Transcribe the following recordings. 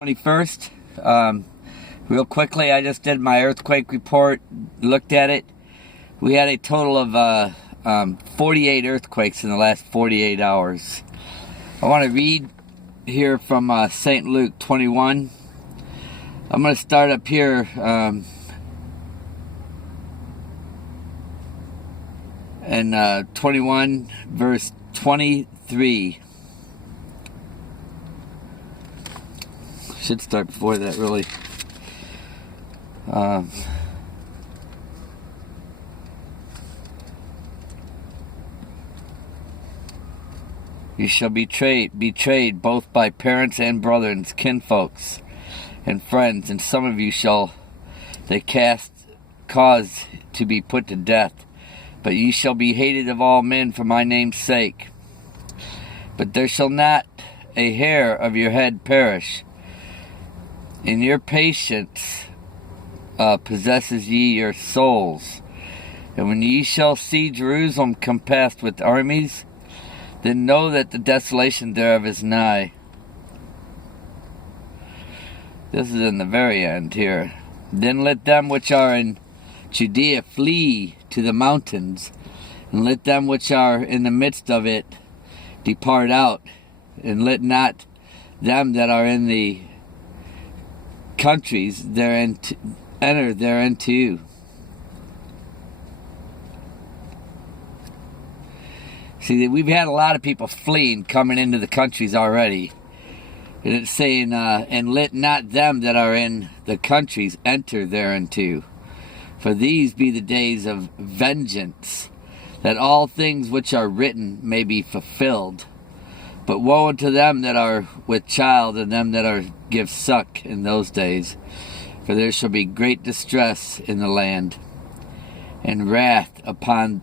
21st. Real quickly, I just did my earthquake report, looked at it. We had a total of 48 earthquakes in the last 48 hours. I want to read here from St. Luke 21. I'm going to start up here in 21 verse 23. Should start before that, really. You shall be betrayed both by parents and brothers, kinfolks, and friends, and some of you shall they cause to be put to death. But ye shall be hated of all men for my name's sake. But there shall not a hair of your head perish. In your patience possesses ye your souls. And when ye shall see Jerusalem compassed with armies, then know that the desolation thereof is nigh. This is in the very end here. Then let them which are in Judea flee to the mountains, and let them which are in the midst of it depart out, and let not them that are in the countries therein enter thereinto. See, we've had a lot of people fleeing, coming into the countries already. And it's saying, and let not them that are in the countries enter thereinto. For these be the days of vengeance, that all things which are written may be fulfilled. But woe unto them that are with child, and them that are give suck in those days. For there shall be great distress in the land, and wrath upon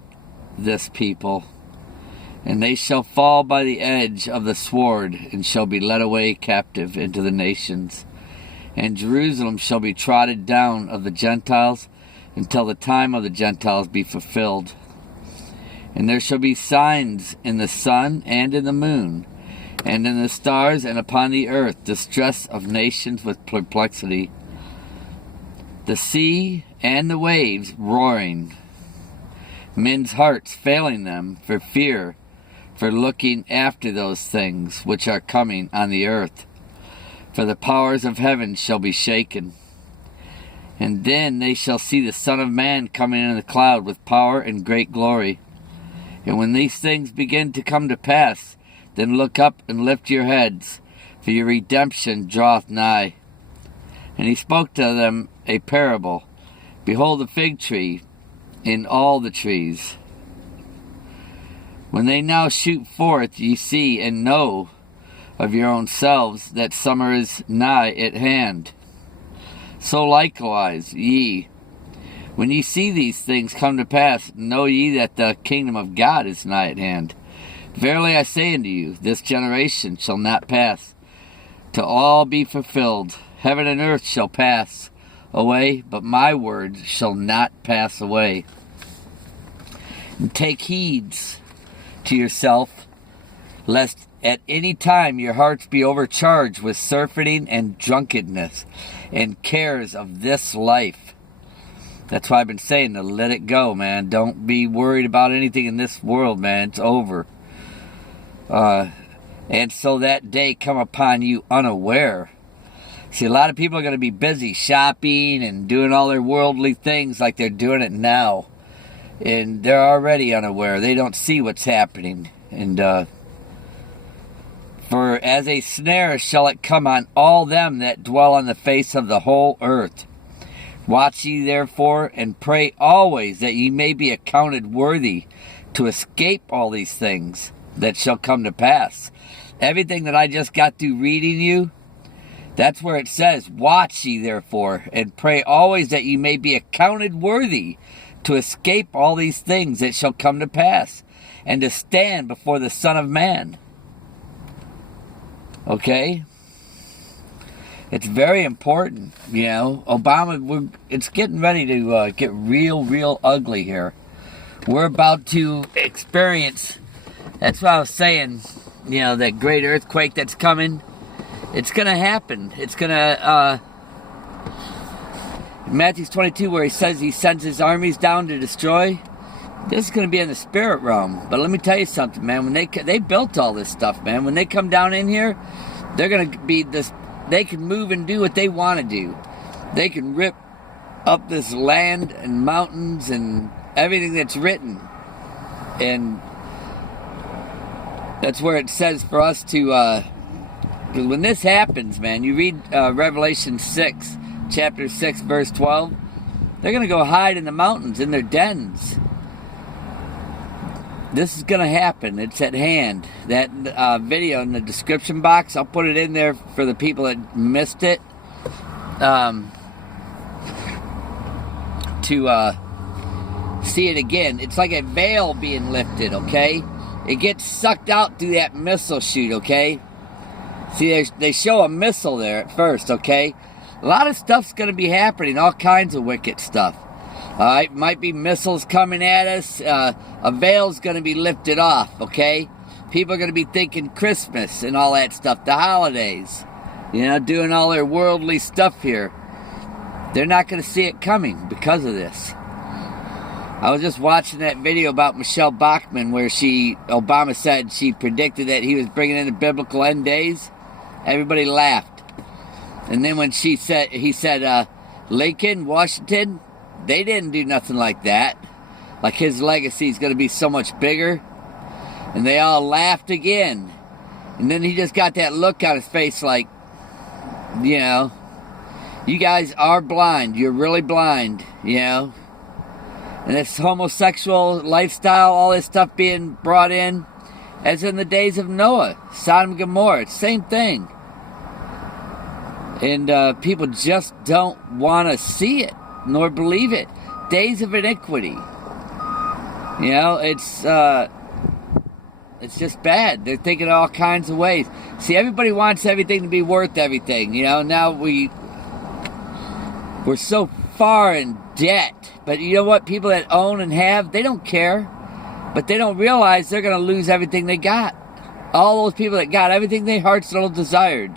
this people. And they shall fall by the edge of the sword, and shall be led away captive into the nations. And Jerusalem shall be trodden down of the Gentiles, until the time of the Gentiles be fulfilled. And there shall be signs in the sun and in the moon, and in the stars, and upon the earth distress of nations with perplexity. The sea and the waves roaring, men's hearts failing them for fear, for looking after those things which are coming on the earth. For the powers of heaven shall be shaken. And then they shall see the Son of Man coming in the cloud with power and great glory. And when these things begin to come to pass, then look up and lift your heads, for your redemption draweth nigh. And he spoke to them a parable. Behold the fig tree in all the trees. When they now shoot forth, ye see and know of your own selves that summer is nigh at hand. So likewise ye, when ye see these things come to pass, know ye that the kingdom of God is nigh at hand. Verily I say unto you, this generation shall not pass, till all be fulfilled. Heaven and earth shall pass away, but my word shall not pass away. And take heed to yourself, lest at any time your hearts be overcharged with surfeiting and drunkenness and cares of this life. That's why I've been saying to let it go, man. Don't be worried about anything in this world, man. It's over. And so that day come upon you unaware. See, a lot of people are going to be busy shopping and doing all their worldly things like they're doing it now. And they're already unaware. They don't see what's happening. And for as a snare shall it come on all them that dwell on the face of the whole earth. Watch ye therefore, and pray always that ye may be accounted worthy to escape all these things that shall come to pass. Everything that I just got through reading you, that's where it says, watch ye therefore, and pray always that ye may be accounted worthy to escape all these things that shall come to pass, and to stand before the Son of Man. Okay? It's very important, you know. Obama, it's getting ready to get real ugly here. We're about to experience, that's what I was saying, you know, that great earthquake that's coming. It's going to happen. It's going to... Matthew 22, where he says he sends his armies down to destroy. This is going to be in the spirit realm. But let me tell you something, man. When they built all this stuff, man. When they come down in here, they're going to be this... They can move and do what they want to do. They can rip up this land and mountains and everything that's written. And that's where it says for us to... Because when this happens, man, you read Revelation 6, chapter 6, verse 12. They're going to go hide in the mountains, in their dens. This is going to happen. It's at hand. That video in the description box, I'll put it in there for the people that missed it. To see it again. It's like a veil being lifted, okay? It gets sucked out through that missile chute, okay? See, they show a missile there at first, okay? A lot of stuff's going to be happening, all kinds of wicked stuff. All right, might be missiles coming at us. A veil's going to be lifted off, okay? People are going to be thinking Christmas and all that stuff, the holidays. You know, doing all their worldly stuff here. They're not going to see it coming because of this. I was just watching that video about Michelle Bachmann where Obama said she predicted that he was bringing in the biblical end days. Everybody laughed. And then when he said, Lincoln, Washington, they didn't do nothing like that. Like his legacy is going to be so much bigger. And they all laughed again. And then he just got that look on his face like, you know, you guys are blind. You're really blind, you know. And this homosexual lifestyle, all this stuff being brought in, as in the days of Noah, Sodom and Gomorrah, it's the same thing. And people just don't want to see it, nor believe it. Days of iniquity. You know, it's just bad. They're thinking all kinds of ways. See, everybody wants everything to be worth everything. You know, now we're so far in debt. But you know what? People that own and have, they don't care. But they don't realize they're going to lose everything they got. All those people that got everything their hearts little desired,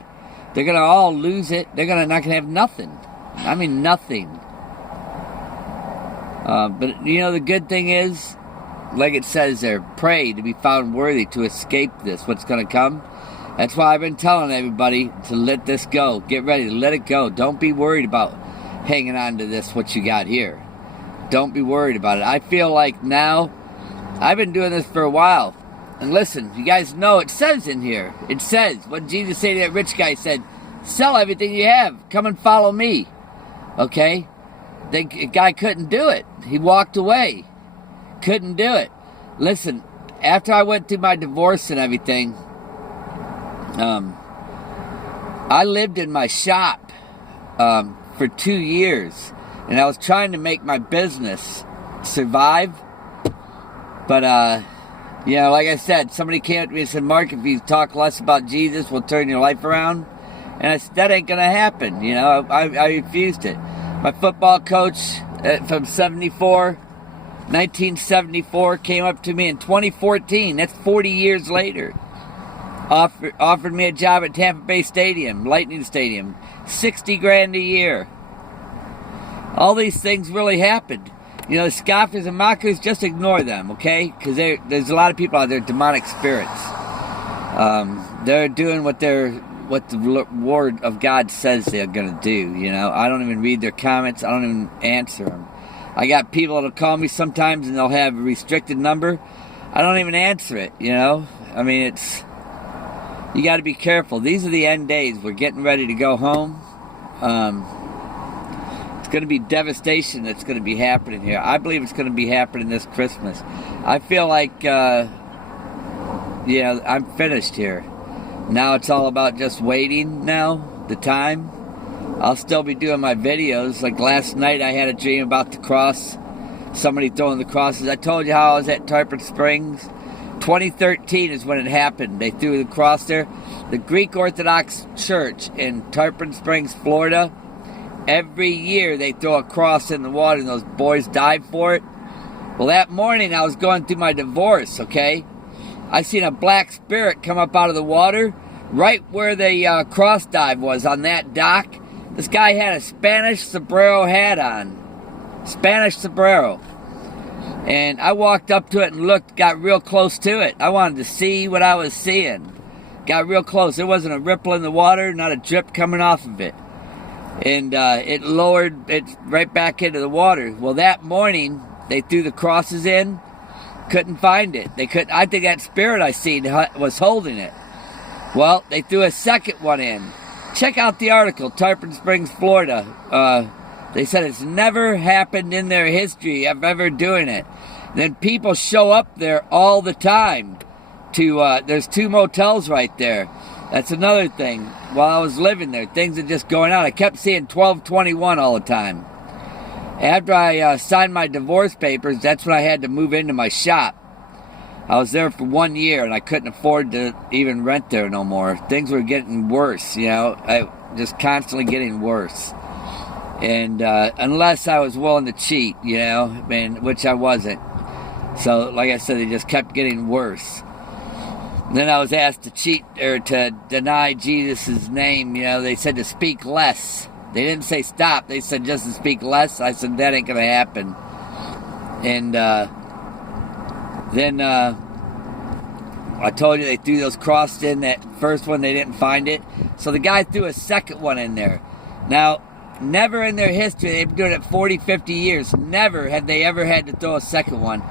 they're going to all lose it. They're not going to have nothing. I mean, nothing. But, you know, the good thing is, like it says there, pray to be found worthy to escape this, what's going to come. That's why I've been telling everybody to let this go. Get ready to let it go. Don't be worried about hanging on to this, what you got here. Don't be worried about it. I feel like now, I've been doing this for a while. And listen, you guys know it says in here. It says, what Jesus said to that rich guy said, sell everything you have. Come and follow me. Okay? The guy couldn't do it. He walked away. Couldn't do it. Listen, after I went through my divorce and everything, I lived in my shop for 2 years. And I was trying to make my business survive. But, you know, like I said, somebody came up to me and said, Mark, if you talk less about Jesus, we'll turn your life around. And I said, that ain't going to happen. You know, I refused it. My football coach from 1974, came up to me in 2014. That's 40 years later. Offered me a job at Tampa Bay Stadium, Lightning Stadium. $60,000 a year. All these things really happened. You know, the scoffers and mockers, just ignore them, okay? Because there's a lot of people out there, demonic spirits. They're doing what the Word of God says they're going to do, you know? I don't even read their comments. I don't even answer them. I got people that'll call me sometimes and they'll have a restricted number. I don't even answer it, you know? I mean, you got to be careful. These are the end days. We're getting ready to go home. It's going to be devastation that's going to be happening here. I believe it's going to be happening this Christmas. I feel like, I'm finished here. Now it's all about just waiting now, the time. I'll still be doing my videos. Like last night I had a dream about the cross. Somebody throwing the crosses. I told you how I was at Tarpon Springs. 2013 is when it happened. They threw the cross there. The Greek Orthodox Church in Tarpon Springs, Florida, every year they throw a cross in the water and those boys died for it. Well, that morning I was going through my divorce, okay? I seen a black spirit come up out of the water, right where the cross dive was on that dock, this guy had a Spanish sombrero hat on. Spanish sombrero. And I walked up to it and looked, got real close to it. I wanted to see what I was seeing. Got real close. There wasn't a ripple in the water, not a drip coming off of it. And it lowered it right back into the water. Well, that morning, they threw the crosses in, couldn't find it. They couldn't. I think that spirit I seen was holding it. Well, they threw a second one in. Check out the article, Tarpon Springs, Florida. They said it's never happened in their history of ever doing it. Then people show up there all the time. There's 2 motels right there. That's another thing. While I was living there, things are just going on. I kept seeing 1221 all the time. After I signed my divorce papers, that's when I had to move into my shop. I was there for 1 year, and I couldn't afford to even rent there no more. Things were getting worse, just constantly getting worse. And unless I was willing to cheat, which I wasn't. So, like I said, they just kept getting worse. Then I was asked to cheat or to deny Jesus' name. They said to speak less. They didn't say stop. They said just to speak less. I said that ain't going to happen. And then I told you they threw those crosses in. That first one, they didn't find it. So the guy threw a second one in there. Now, never in their history, they've been doing it 40, 50 years, never have they ever had to throw a second one.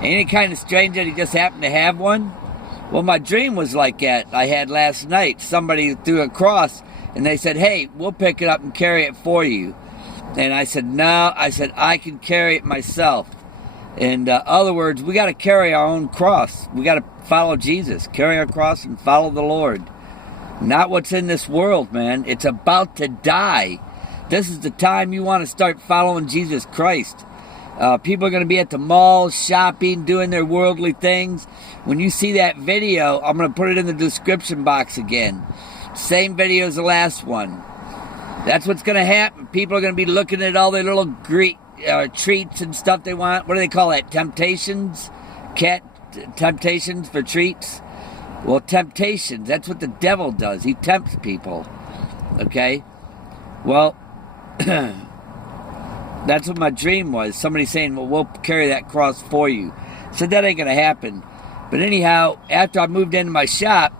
Ain't it kind of strange that he just happened to have one? Well, my dream was like that I had last night. Somebody threw a cross, and they said, hey, we'll pick it up and carry it for you. And I said, no. I said, I can carry it myself. In other words, we got to carry our own cross. We got to follow Jesus, carry our cross and follow the Lord. Not what's in this world, man. It's about to die. This is the time you want to start following Jesus Christ. People are going to be at the mall, shopping, doing their worldly things. When you see that video, I'm going to put it in the description box again. Same video as the last one. That's what's going to happen. People are going to be looking at all their little treats and stuff they want. What do they call that? Temptations? Temptations for treats? Well, temptations. That's what the devil does. He tempts people. Okay? Well, that's what my dream was. Somebody saying, well, we'll carry that cross for you. I said, that ain't going to happen. But anyhow, after I moved into my shop,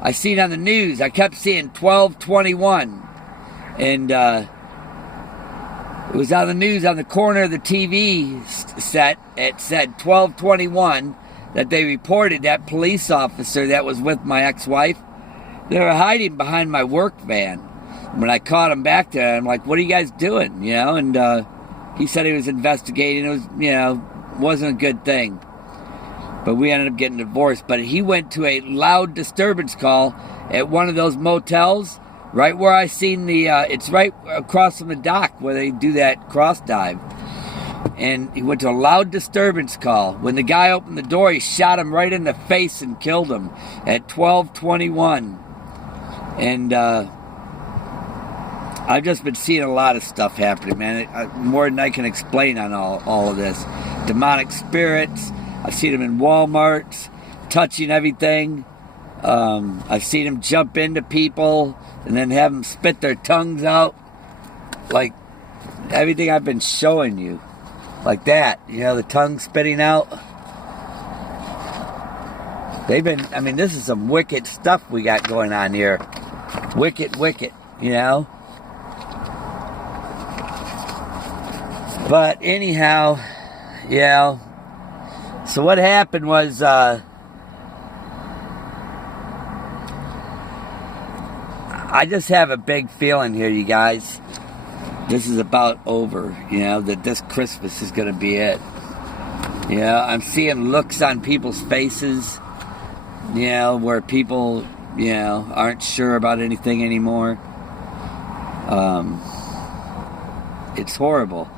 I seen on the news, I kept seeing 1221. And it was on the news on the corner of the TV set. It said 1221, that they reported that police officer that was with my ex-wife. They were hiding behind my work van. When I caught him back there, I'm like, what are you guys doing? And he said he was investigating. It was, wasn't a good thing. But we ended up getting divorced. But he went to a loud disturbance call at one of those motels, right where I seen it's right across from the dock where they do that cross dive. And he went to a loud disturbance call. When the guy opened the door, he shot him right in the face and killed him at 1221. And I've just been seeing a lot of stuff happening, man. More than I can explain on all of this. Demonic spirits. I've seen them in Walmarts, touching everything. I've seen them jump into people and then have them spit their tongues out. Like everything I've been showing you. Like that. The tongue spitting out. This is some wicked stuff we got going on here. Wicked, But anyhow, so what happened was, I just have a big feeling here, you guys. This is about over, that this Christmas is going to be it. I'm seeing looks on people's faces, where people, aren't sure about anything anymore. It's horrible.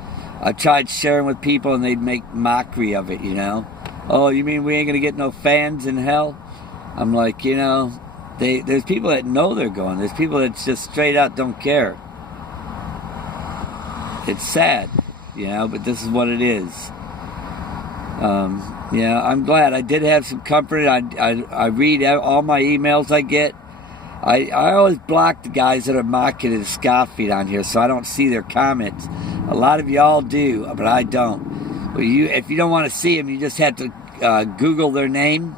I tried sharing with people and they'd make mockery of it, Oh, you mean we ain't going to get no fans in hell? I'm like, there's people that know they're going. There's people that just straight out don't care. It's sad, but this is what it is. I'm glad. I did have some comfort. I read all my emails I get. I always block the guys that are mocking and scoffing on here, so I don't see their comments. A lot of y'all do, but I don't. Well, if you don't want to see them, you just have to Google their name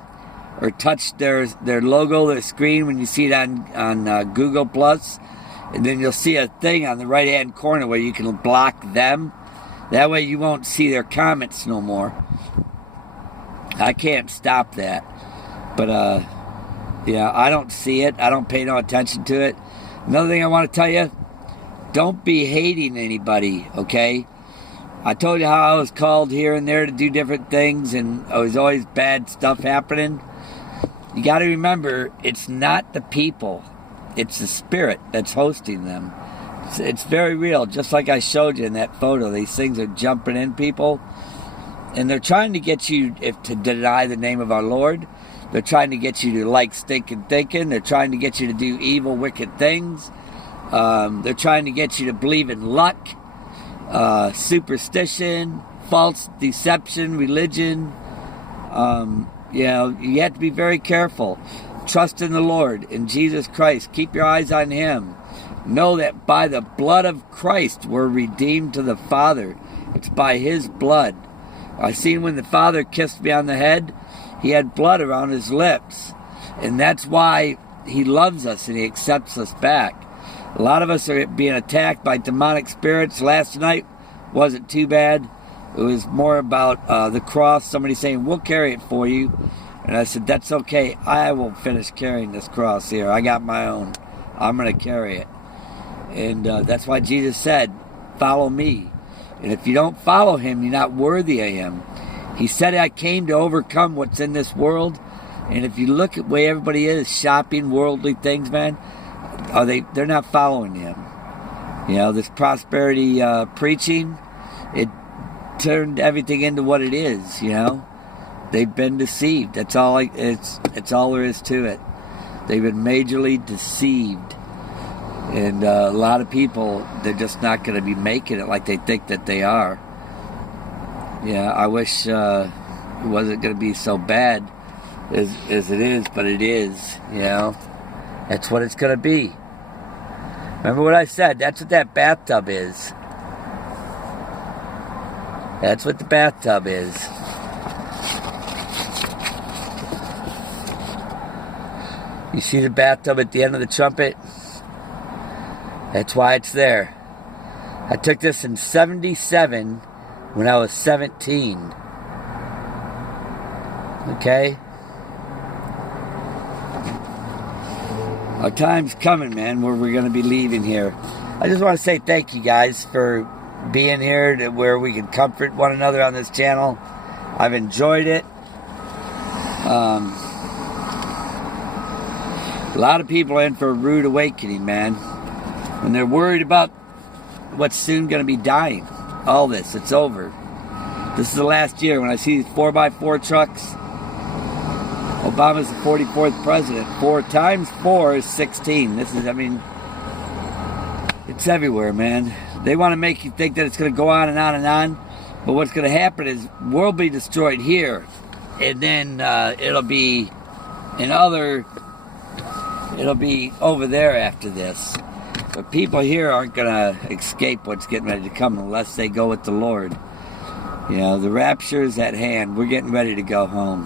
or touch their logo, their screen when you see it on Google Plus, and then you'll see a thing on the right-hand corner where you can block them. That way you won't see their comments no more. I can't stop that. But, yeah, I don't see it. I don't pay no attention to it. Another thing I want to tell you, don't be hating anybody, okay? I told you how I was called here and there to do different things, and it was always bad stuff happening. You got to remember, it's not the people. It's the spirit that's hosting them. It's very real. Just like I showed you in that photo, these things are jumping in people. And they're trying to get you to deny the name of our Lord. They're trying to get you to like stinking thinking. They're trying to get you to do evil, wicked things. They're trying to get you to believe in luck, superstition, false deception, religion. You have to be very careful. Trust in the Lord, in Jesus Christ. Keep your eyes on Him. Know that by the blood of Christ we're redeemed to the Father. It's by His blood. I seen when the Father kissed me on the head, He had blood around His lips. And that's why He loves us and He accepts us back. A lot of us are being attacked by demonic spirits. Last night wasn't too bad. It was more about the cross. Somebody saying, we'll carry it for you. And I said, that's okay. I will finish carrying this cross here. I got my own. I'm going to carry it. And that's why Jesus said, follow me. And if you don't follow Him, you're not worthy of Him. He said, I came to overcome what's in this world. And if you look at where everybody is, shopping, worldly things, man, they're not following Him. You know, this prosperity preaching, it turned everything into what it is, you know. They've been deceived. That's all. It's all there is to it. They've been majorly deceived. And a lot of people, they're just not going to be making it like they think that they are. Yeah, I wish it wasn't going to be so bad as it is, but it is, you know. That's what it's going to be. Remember what I said? That's what that bathtub is. That's what the bathtub is. You see the bathtub at the end of the trumpet? That's why it's there. I took this in 77 when I was 17. Okay? Our time's coming, man, where we're going to be leaving here. I just want to say thank you guys for being here to where we can comfort one another on this channel. I've enjoyed it. A lot of people are in for a rude awakening, man. And they're worried about what's soon going to be dying. All this, it's over. This is the last year when I see these 4x4 trucks. Obama's the 44th president. 4 times 4 is 16. This is, I mean, it's everywhere, man. They want to make you think that it's going to go on and on and on. But what's going to happen is the world will be destroyed here. And then it'll be it'll be over there after this. But people here aren't going to escape what's getting ready to come unless they go with the Lord. You know, the rapture is at hand. We're getting ready to go home.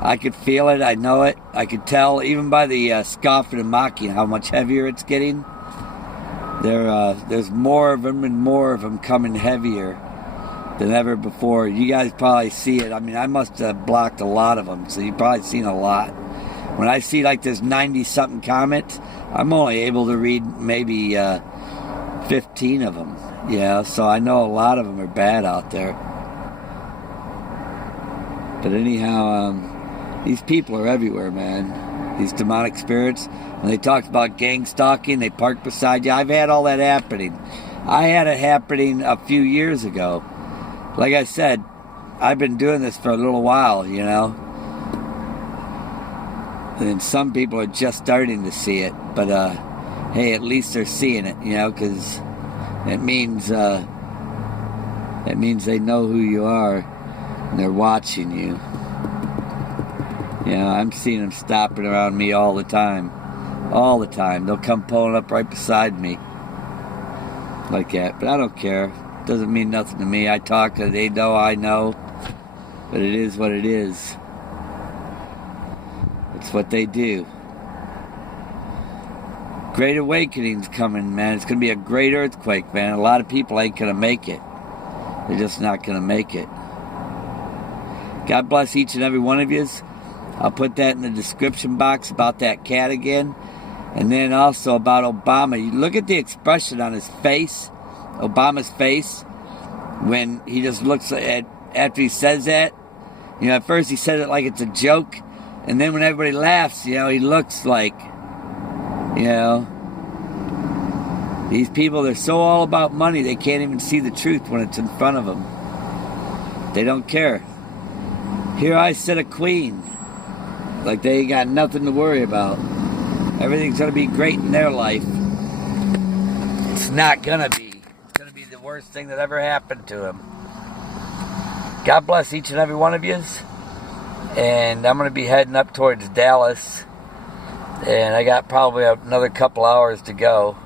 I could feel it. I know it. I could tell, even by the scoffing and mocking, how much heavier it's getting. There's more of them and more of them coming heavier than ever before. You guys probably see it. I mean, I must have blocked a lot of them, so you've probably seen a lot. When I see like there's 90-something comments, I'm only able to read maybe 15 of them. Yeah, so I know a lot of them are bad out there. But anyhow, these people are everywhere, man. These demonic spirits. When they talk about gang stalking, they park beside you. I've had all that happening. I had it happening a few years ago. Like I said, I've been doing this for a little while, you know. And some people are just starting to see it. But, hey, at least they're seeing it, you know, because it means they know who you are and they're watching you. You know, I'm seeing them stopping around me all the time. All the time. They'll come pulling up right beside me. Like that. But I don't care. It doesn't mean nothing to me. I talk, they know I know. But it is what it is. It's what they do. Great awakening's coming, man. It's going to be a great earthquake, man. A lot of people ain't going to make it. They're just not going to make it. God bless each and every one of you. I'll put that in the description box about that cat again. And then also about Obama. You look at the expression on his face, Obama's face, when he just looks at, after he says that. You know, at first he said it like it's a joke. And then when everybody laughs, you know, he looks like, you know, these people, they're so all about money, they can't even see the truth when it's in front of them. They don't care. Here I sit a queen. Like they ain't got nothing to worry about. Everything's going to be great in their life. It's not going to be. It's going to be the worst thing that ever happened to them. God bless each and every one of you. And I'm going to be heading up towards Dallas. And I got probably another couple hours to go.